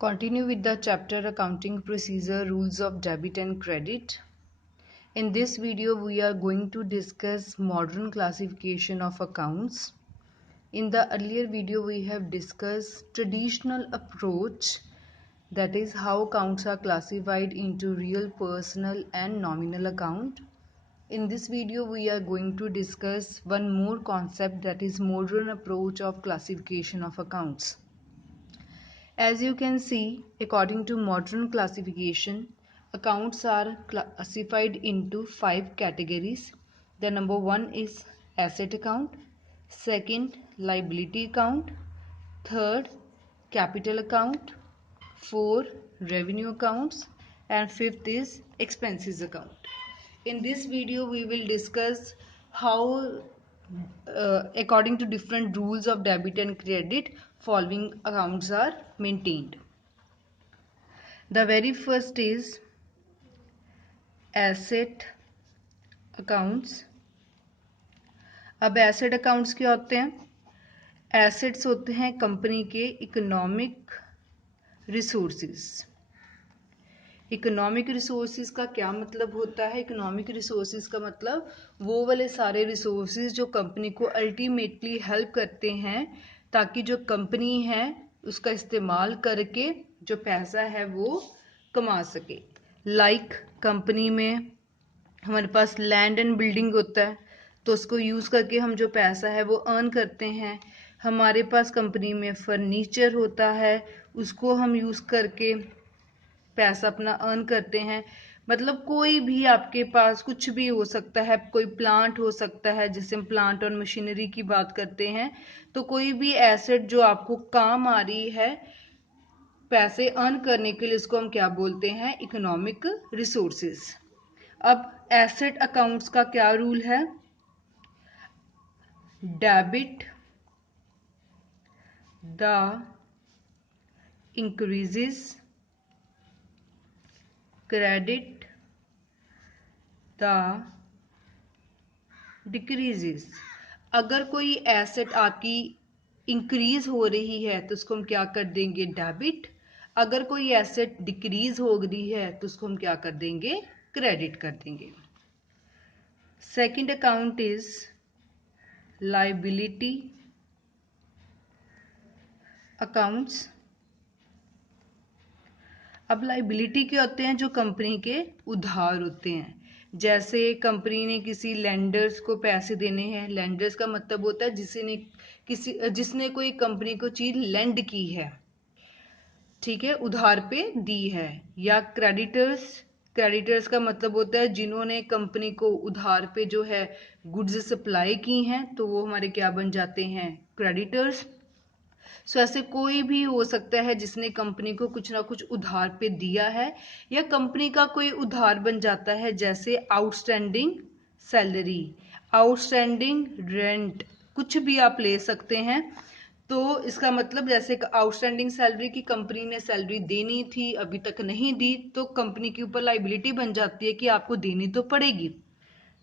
Continue with the chapter Accounting Procedure, Rules of Debit and Credit. In this video, we are going to discuss modern classification of accounts. In the earlier video, we have discussed traditional approach, that is how accounts are classified into real, personal and nominal account. In this video, we are going to discuss one more concept, that is modern approach of classification of accounts. As you can see, according to modern classification, accounts are classified into 5 categories. The number 1 is asset account, second liability account, third capital account, 4 revenue accounts, and 5th is expenses account. In this video, we will discuss how according to different rules of debit and credit, following accounts are maintained. The very first is asset accounts. अब asset accounts क्या होते हैं? Assets होते हैं company के economic resources. Economic resources का क्या मतलब होता है? इकोनॉमिक रिसोर्सेज का मतलब वो वाले सारे रिसोर्सेज जो कंपनी को अल्टीमेटली हेल्प करते हैं ताकि जो कंपनी है उसका इस्तेमाल करके जो पैसा है वो कमा सके। लाइक कंपनी में हमारे पास लैंड एंड बिल्डिंग होता है, तो उसको यूज़ करके हम जो पैसा है वो अर्न करते हैं। हमारे पास कंपनी में फर्नीचर होता है, उसको हम यूज़ करके पैसा अपना अर्न करते हैं। मतलब कोई भी आपके पास कुछ भी हो सकता है, कोई प्लांट हो सकता है, जैसे हम प्लांट और मशीनरी की बात करते हैं, तो कोई भी एसेट जो आपको काम आ रही है पैसे अर्न करने के लिए, उसको हम क्या बोलते हैं? Economic resources. अब एसेट अकाउंट्स का क्या रूल है? Debit the increases, credit the decreases. अगर कोई एसेट आपकी इंक्रीज हो रही है तो उसको हम क्या कर देंगे? डेबिट। अगर कोई एसेट डिक्रीज हो रही है तो उसको हम क्या कर देंगे? क्रेडिट कर देंगे। Second account is liability accounts. अब लायबिलिटी के होते हैं जो कंपनी के उधार होते हैं। जैसे कंपनी ने किसी लेंडर्स को पैसे देने हैं। लेंडर्स का मतलब होता है जिसने कोई कंपनी को चीज लेंड की है, ठीक है, उधार पे दी है। या क्रेडिटर्स का मतलब होता है जिन्होंने कंपनी को उधार पे जो है गुड्स सप्लाई की हैं, तो वो हमारे क्या बन जाते हैं? क्रेडिटर्स। सो ऐसे कोई भी हो सकता है जिसने कंपनी को कुछ ना कुछ उधार पे दिया है, या कंपनी का कोई उधार बन जाता है, जैसे आउटस्टैंडिंग सैलरी, आउटस्टैंडिंग रेंट, कुछ भी आप ले सकते हैं। तो इसका मतलब जैसे आउटस्टैंडिंग सैलरी की कंपनी ने सैलरी देनी थी, अभी तक नहीं दी, तो कंपनी के ऊपर लायबिलिटी बन जाती है कि आपको देनी तो पड़ेगी,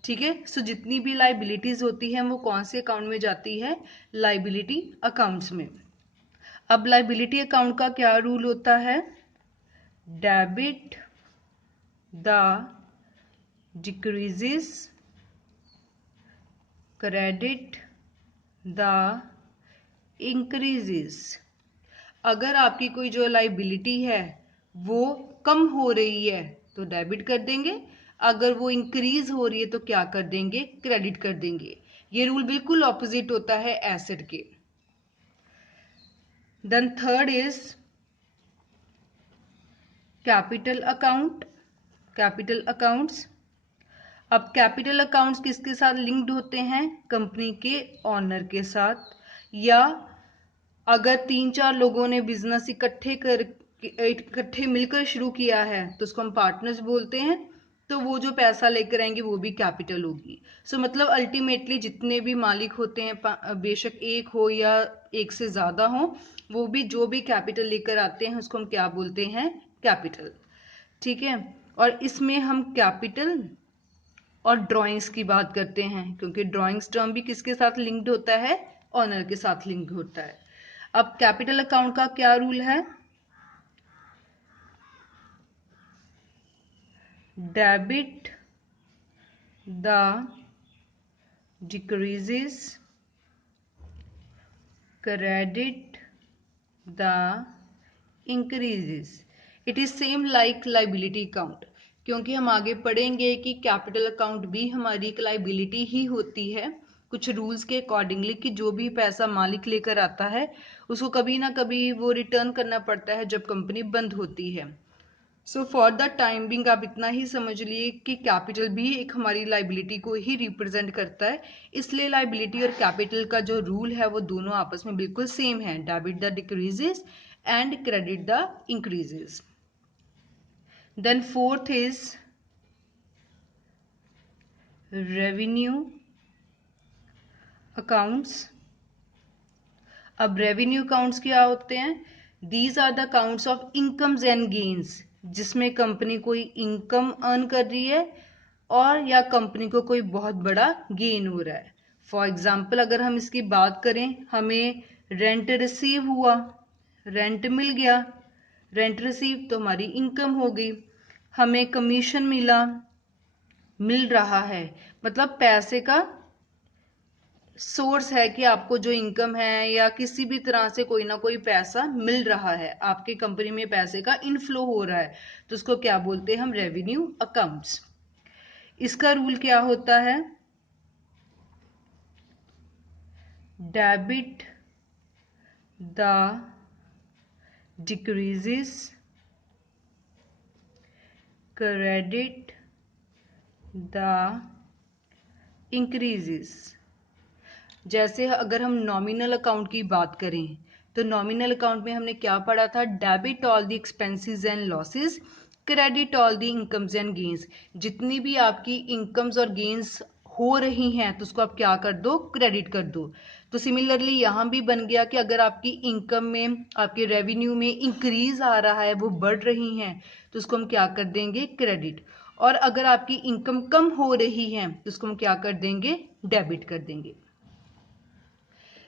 ठीक है। सो जितनी भी लायबिलिटीज होती हैं वो कौन से अकाउंट में जाती है? लायबिलिटी अकाउंट्स में। अब लायबिलिटी अकाउंट का क्या रूल होता है? Debit the decreases, credit the increases. अगर आपकी कोई जो लायबिलिटी है वो कम हो रही है तो डेबिट कर देंगे, अगर वो इंक्रीज हो रही है तो क्या कर देंगे? क्रेडिट कर देंगे। ये रूल बिल्कुल ऑपोजिट होता है एसेट के। Then third is capital account, capital accounts. अब कैपिटल अकाउंट्स किसके साथ लिंक्ड होते हैं? कंपनी के ऑनर के साथ। या अगर 3-4 लोगों ने बिजनेस इकट्ठे मिलकर शुरू किया है तो उसको हम पार्टनर्स बोलते हैं, तो वो जो पैसा लेकर आएंगे वो भी कैपिटल होगी। सो मतलब अल्टीमेटली जितने भी मालिक होते हैं, बेशक एक हो या एक से ज्यादा हो, वो भी जो भी कैपिटल लेकर आते हैं उसको हम क्या बोलते हैं? कैपिटल, ठीक है। और इसमें हम कैपिटल और ड्राइंग्स की बात करते हैं, क्योंकि ड्राइंग्स टर्म भी किसके साथ लिंक्ड होता है? ऑनर के साथ लिंक्ड होता है। अब कैपिटल अकाउंट का क्या रूल है? Debit the decreases, credit the increases. It is same like liability account, क्योंकि हम आगे पढ़ेंगे कि कैपिटल अकाउंट भी हमारी एक लाइबिलिटी ही होती है कुछ रूल्स के अकॉर्डिंगली, कि जो भी पैसा मालिक लेकर आता है उसको कभी ना कभी वो रिटर्न करना पड़ता है जब कंपनी बंद होती है। So for the time being आप इतना ही समझ लिए कि कैपिटल भी एक हमारी लाइबिलिटी को ही रिप्रेजेंट करता है, इसलिए लाइबिलिटी और कैपिटल का जो रूल है वो दोनों आपस में बिल्कुल सेम है, debit the decreases and credit the increases. Then fourth is revenue accounts. अब रेवेन्यू अकाउंट्स क्या होते हैं? These are the accounts of incomes and gains, जिसमें कंपनी कोई इनकम अर्न कर रही है और या कंपनी को कोई बहुत बड़ा गेन हो रहा है। फॉर एग्जाम्पल अगर हम इसकी बात करें, हमें रेंट रिसीव हुआ, रेंट मिल गया, रेंट रिसीव तो हमारी इनकम हो गई। हमें कमीशन मिल रहा है, मतलब पैसे का सोर्स है कि आपको जो इनकम है या किसी भी तरह से कोई ना कोई पैसा मिल रहा है, आपके कंपनी में पैसे का इनफ्लो हो रहा है, तो उसको क्या बोलते हैं हम? Revenue accounts. इसका रूल क्या होता है? Debit the decreases, credit the increases. जैसे अगर हम नॉमिनल अकाउंट की बात करें तो नॉमिनल अकाउंट में हमने क्या पढ़ा था? Debit all the expenses and losses, credit all the incomes and gains. जितनी भी आपकी इनकम्स और गेन्स हो रही हैं तो उसको आप क्या कर दो? क्रेडिट कर दो। तो सिमिलरली यहाँ भी बन गया कि अगर आपकी इनकम में, आपके रेवेन्यू में इंक्रीज आ रहा है, वो बढ़ रही हैं, तो उसको हम क्या कर देंगे? क्रेडिट। और अगर आपकी इनकम कम हो रही है तो उसको हम क्या कर देंगे? डेबिट कर देंगे।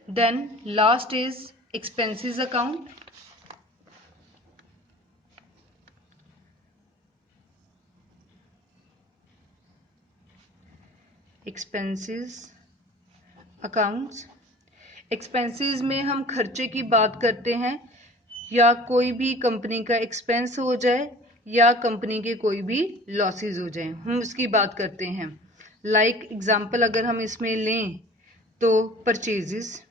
Then last is expenses account. Expenses accounts. Expenses में हम खर्चे की बात करते हैं, या कोई भी कंपनी का एक्सपेंस हो जाए या कंपनी के कोई भी लॉसेस हो जाए, हम उसकी बात करते हैं। लाइक एग्जाम्पल अगर हम इसमें लें तो परचेजेस,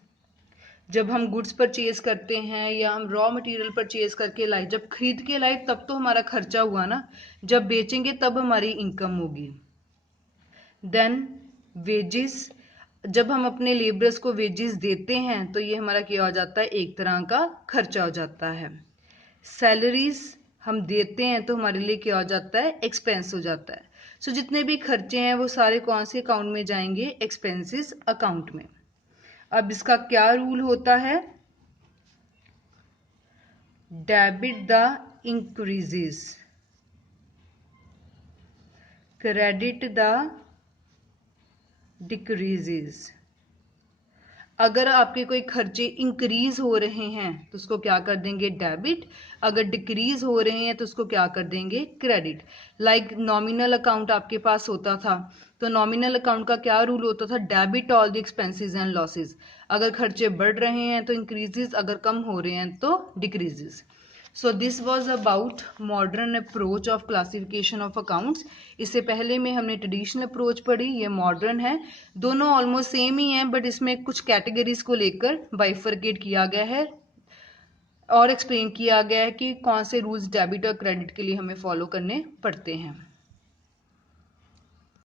जब हम गुड्स परचेज करते हैं या हम रॉ मटेरियल परचेज करके लाए, जब खरीद के लाए तब तो हमारा खर्चा हुआ ना, जब बेचेंगे तब हमारी इनकम होगी। देन वेजेस, जब हम अपने लेबरर्स को वेजेस देते हैं तो ये हमारा क्या हो जाता है? एक तरह का खर्चा हो जाता है। सैलरीज हम देते हैं तो हमारे लिए क्या हो जाता है? एक्सपेंस हो जाता है। सो जितने भी खर्चे हैं वो सारे कौन से अकाउंट में जाएंगे? एक्सपेंसेस अकाउंट में। अब इसका क्या रूल होता है? Debit the increases, credit the decreases. अगर आपके कोई खर्चे इंक्रीज हो रहे हैं तो उसको क्या कर देंगे? डेबिट। अगर डिक्रीज हो रहे हैं तो उसको क्या कर देंगे? क्रेडिट। लाइक नॉमिनल अकाउंट आपके पास होता था, तो नॉमिनल अकाउंट का क्या रूल होता था? Debit all the expenses and losses. अगर खर्चे बढ़ रहे हैं तो इंक्रीजेस, अगर कम हो रहे हैं तो decreases. So this was about modern approach of classification of accounts. इससे पहले में हमने ट्रेडिशनल अप्रोच पढ़ी, ये मॉडर्न है। दोनों ऑलमोस्ट सेम ही हैं, बट इसमें कुछ कैटेगरीज को लेकर बाइफरकेट किया गया है और एक्सप्लेन किया गया है कि कौन से रूल्स डेबिट और क्रेडिट के लिए हमें फॉलो करने पड़ते हैं।